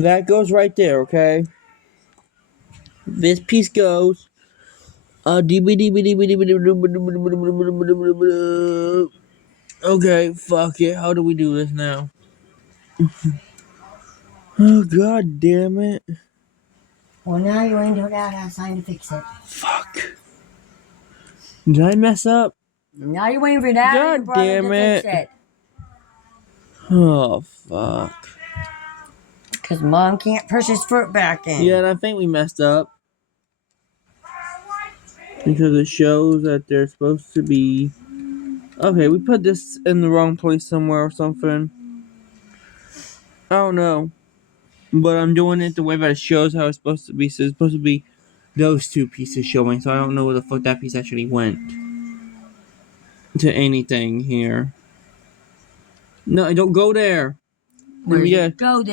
That goes right there, okay? This piece goes. Okay, fuck it. How do we do this now? Oh, god damn it. Well, now you ain't got a sign to fix it. Fuck. Did I mess up? Now you're waiting for Dad and your God brother to damn fix it. it. Oh, fuck. Because Mom can't push his foot back in. Yeah, and I think we messed up. Because it shows that they're supposed to be... Okay, we put this in the wrong place somewhere or something. I don't know. But I'm doing it the way that it shows how it's supposed to be. So it's supposed to be those two pieces showing. So I don't know where the fuck that piece actually went. To anything here. No, don't go there. Where Yeah. go then?